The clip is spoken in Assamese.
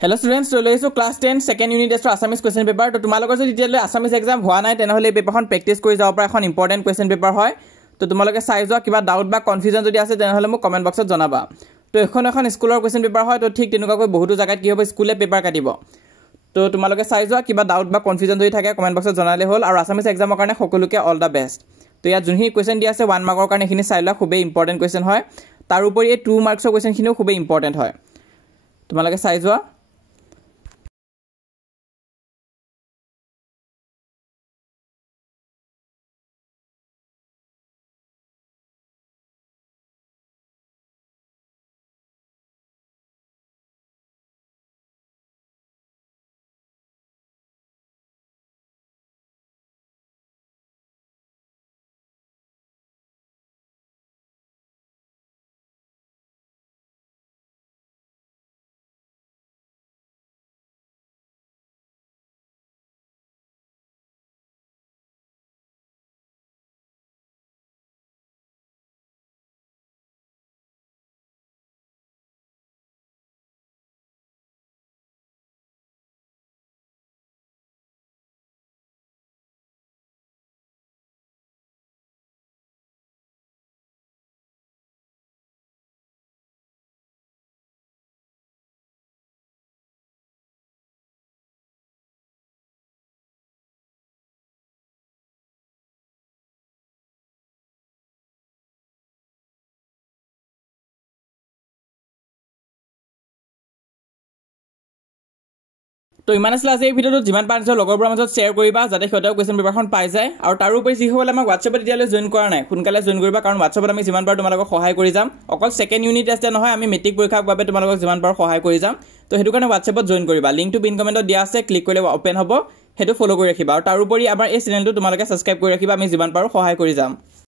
Hello students, so let's class 10 second unit test Assamese question paper. To tomorrow যদি তেতিয়ালে Assamese exam হোৱা নাই তেনেহলে এই পেপাৰখন প্ৰেক্টিস কৰি যাব পৰা এখন ইম্পৰ্টেন্ট question paper হয়। তো তোমালোকে চাই যোৱা কিবা ডাউট বা কনফিউজন যদি আছে তেনেহলে মোক কমেন্ট বক্সত জনাবা। তো এখন স্কুলৰ question paper হয় তো ঠিক তেনেকুৱাকৈ বহুতো জায়গাত কি হ'ব স্কুলে পেপাৰ কাটিব। তো তোমালোকে চাই যোৱা কিবা ডাউট বা কনফিউজন যদি থাকে কমেন্ট বক্সত জনালে হ'ল আৰু Assamese examৰ কাৰণে সকলোকে অল দা বেষ্ট। তো ইয়াত যোনখিনি question দি আছে 1 মাৰ্কৰ কাৰণে এখিনি চাই লোৱা খুবেই ইম্পৰ্টেন্ট question হয়। তাৰ উপৰি এই 2 মাৰ্কছৰ question খিনিও খুবেই ইম্পৰ্টেন্ট হয়। তোমালোকে চাই যোৱা তো ইমান আসলে আজি এই ভিডিওটো যিমান পাৰিছো লগৰবোৰৰ মাজত শ্বেয়াৰ কৰিবা যাতে সিহঁতেও কোৱেশ্চন পেপাৰখন পাই যায় আৰু তাৰ উপৰি যি হ'লে আমাক WhatsAppত দিয়ালৈ জয়েন কৰা নাই সোনকালে জয়েন কৰিবা কাৰণ WhatsAppত আমি যিমান পাৰো তোমালোকক সহায় কৰি যাম অকল সেকেন্ড ইউনিট টেষ্ট নহয় আমি মেট্ৰিক পৰীক্ষাৰ বাবে তোমালোকক যিমান পাৰো সহায় কৰি যাম তো হেতু কাৰণে WhatsAppত জয়েন কৰিবা লিংকটো পিন কমেন্টত দিয়া আছে ক্লিক কৰিলে ওপেন হ'ব হেতু ফলো কৰি ৰাখিবা আৰু তাৰ উপৰি আমাৰ এই চেনেলটো তোমালোকে সাবস্ক্ৰাইব কৰি ৰাখিবা আমি যিমান পাৰো সহায় কৰি যাম